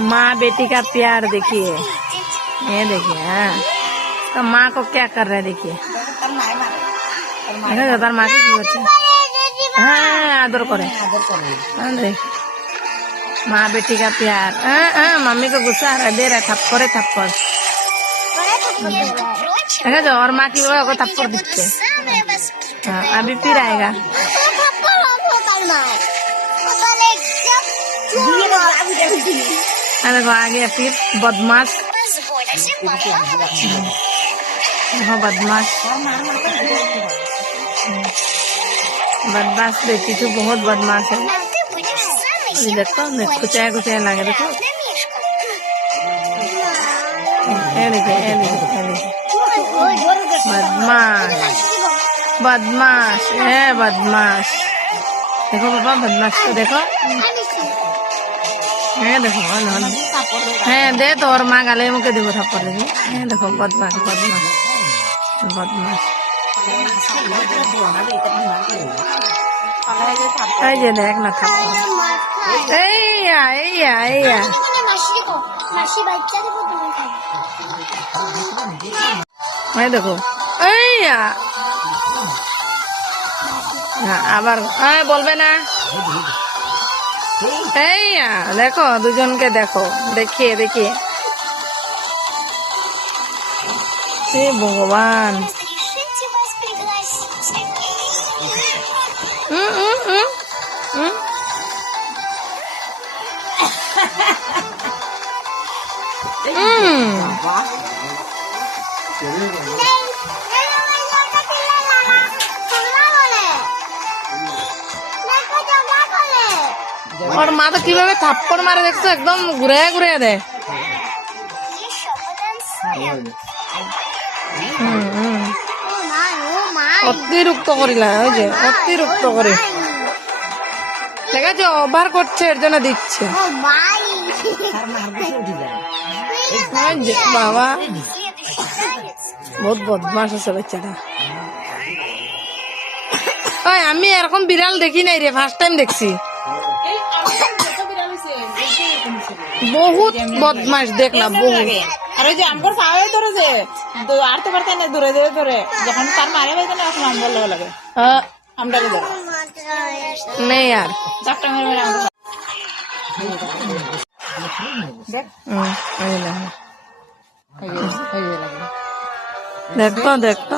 माँ बेटी का प्यार देखिए, ये देखिए। हाँ, तो माँ को क्या कर रहा है देखिए। तार माँ की করছে। हाँ, आदर करे। माँ बेटी का प्यार। मम्मी को गुस्सा आ रहा है, दे रहा है थप्पड़ थप्पड़। देखो और माँ की को थप्पड़ दिखते। हाँ, अभी फिर आएगा। देखो आ गया फिर बदमाश। देखो बदमाश, बदमाश बेटी तो बहुत बदमाश है। देखो कुचाया कुचाया लगे। देखो देखिए बदमाश बदमाश है बदमाश। देखो पापा बदमाश को देखो। देखो दे तो और माँ गाले मुके देखो थप्पड़ देखिए। देखो बदमाश बदमाश बदमाश। देख ना थप्पड़। देखो আবার বলবে না। দেখো দুজনকে দেখো, দেখিয়ে দেখিয়ে। হে ভগবান। और माँ तो কিভাবে থাপ্পড় মারে দেখছো, একদম ঘুরে ঘুরে দেয়। অতিরিক্ত করিলা, ওই যে অতিরিক্ত করে দেখেছো, ওভার করছে, এর জন্য দিচ্ছে। বাবা বহুত বদমাশ আছে বাচ্চাটা। আমি এরকম বিড়াল দেখি নাই রে, ফার্স্ট টাইম দেখছি। বহুত বদমাশ দেখলাম বহুত। আর ওই যে আমগর পাওয়া ধরে যে আর তো পারতে না, দূরে দূরে ধরে যখন তার মারে পাইতে না এখন আমগর লগে লাগে। আমরা ধরে নেই আর চারটা মেরে মেরে আমরা দেখতো দেখতো।